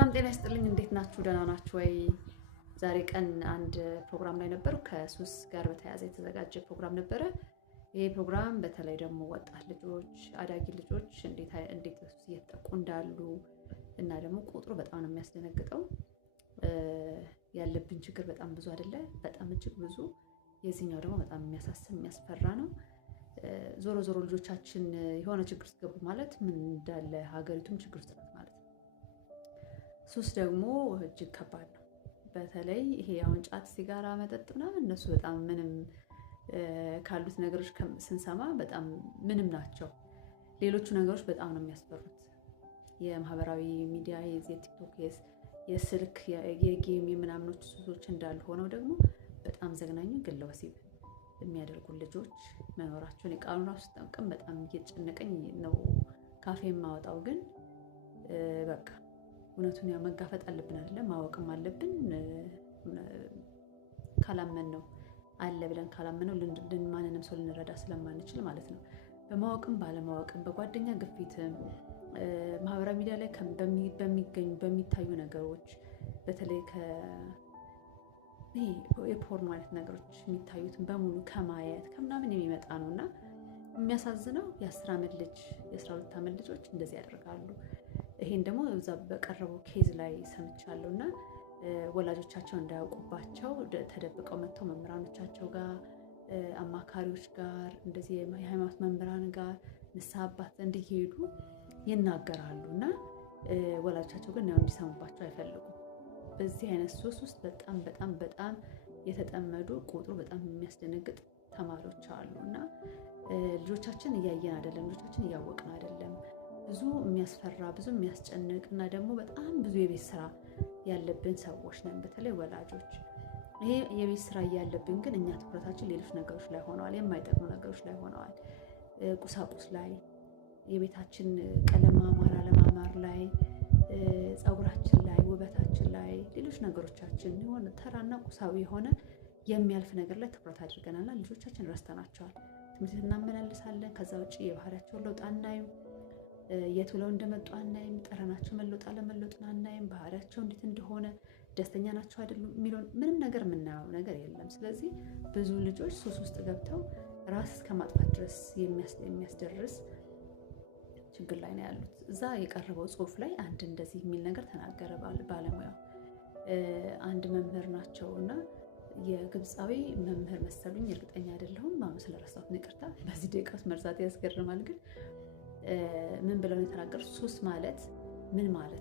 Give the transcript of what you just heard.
ሰላም ጤና ይስጥልኝ እንዴት ናችሁ ደህና ናችሁ ወይ ዛሬ ቀን አንድ ፕሮግራም ላይ ነበር ከሱስ ጋር በተያያዘ የተዘጋጀ ፕሮግራም ነበር ይሄ ፕሮግራም በተለይ ደግሞ ወጣት ልጆች አዳጊ ልጆች እንዴት ሱስ እየተጠቁ እንዳሉ እና ደግሞ ቁጥሩ በጣም ነው የሚያስደነግጠው ያለብን ችግር በጣም ብዙ አይደለ በጣም እጅግ ብዙ የዚህኛው ደግሞ በጣም የሚያሳስብ የሚያስፈራ ነው ዞሮ ዞሮ ልጆቻችን የሆነ ችግር ውስጥ ገቡ ማለት ምን እንዳለ ሀገሪቱም ችግር ውስጥ ናት ማለት ነው ሱስ ደግሞ እጅግ ከባድ ነው በተለይ ይሄ አሁን ጫት ሲጋራ መጠጥ ምናምን እነሱ በጣም ምንም ካሉት ነገሮች ስንሰማ በጣም ምንም ናቸው ሌሎቹ ነገሮች በጣም ነው የሚያስፈሩት የማህበራዊ ሚዲያ የቲክቶክ የስልክ የጌም የምናምኖች ሱሶች እንዳሉ ሆነው ደግሞ በጣም ዘግናኙ ግለ ወሲብ የሚያደርጉ ልጆች መኖራቸውን የቃሉን ራሱ ተጠቅም በጣም እየተጨነቀኝ ነው ካፌ ማወጣው ግን በቃ እውነቱን ያው መጋፈጥ አለብን አይደል ማወቅም አለብን ካላመን ነው አለ ብለን ካላመን ነው ማንንም ሰው ልንረዳ ስለማንችል ማለት ነው በማወቅም ባለማወቅም በጓደኛ ግፊትም ማህበራዊ ሚዲያ ላይ በሚታዩ ነገሮች በተለይ የፖርን ማለት ነገሮች የሚታዩትን በሙሉ ከማየት ከምናምን የሚመጣ ነውና የሚያሳዝነው የ10 አመት ልጅ የ12 አመት ልጆች እንደዚህ ያደርጋሉ ይሄን ደግሞ እዛ በቀረበው ኬዝ ላይ ሰምቻለሁና ወላጆቻቸው እንዳያውቁባቸው ተደብቀው መጥተው መምህራኖቻቸው ጋር አማካሪዎች ጋር እንደዚህ የሃይማኖት መምህራን ጋር ንስሐ አባት እንዲሄዱ ይናገራሉና ወላጆቻቸው ግን ያው እንዲሰሙባቸው አይፈልጉም በዚህ አይነት ሱስ ውስጥ በጣም የተጠመዱ ቁጥሩ በጣም የሚያስደነግጥ ተማሪዎች አሉና ልጆቻችን እያየን አይደለም ልጆቻችን እያወቅን አይደለም ብዙ የሚያስፈራ ብዙ የሚያስጨንቅ እና ደግሞ በጣም ብዙ የቤት ስራ ያለብን ሰዎች ነን በተለይ ወላጆች ይሄ የቤት ስራ ያለብን ግን እኛ ትኩረታችን ሌሎች ነገሮች ላይ ሆነዋል የማይጠቅሙ ነገሮች ላይ ሆነዋል ቁሳቁስ ላይ የቤታችን ቀለም ማማር አለማማር ላይ ጸጉራችን ላይ ውበታችን ላይ ሌሎች ነገሮቻችን የሆነ ተራና ቁሳዊ የሆነ የሚያልፍ ነገር ላይ ትኩረት አድርገናልና ልጆቻችን ረስተናቸዋል ትምህርት እናመላልሳለን ከዛ ውጪ የባህሪያቸውን ለውጥ አናይም የት ብለው እንደመጡ አናይም ጠረናቸው መለወጥ አለመለወጥን አናይም ባህሪያቸው እንዴት እንደሆነ ደስተኛ ናቸው አይደሉም የሚለውን ምንም ነገር የምናየው ነገር የለም ስለዚህ ብዙ ልጆች ሱስ ውስጥ ገብተው ራስ እስከማጥፋት ድረስ የሚያስደርስ ችግር ላይ ነው ያሉት እዛ የቀረበው ጽሁፍ ላይ አንድ እንደዚህ የሚል ነገር ተናገረ ባለሙያው አንድ መምህር ናቸውና የግብፃዊ መምህር መሰሉኝ እርግጠኛ አይደለሁም ማመስ ለራሳው ንቅርታ በዚህ ደቂቃ መርሳት ያስገርማል ግን ምን ብለው የተናገሩት ሱስ ማለት ምን ማለት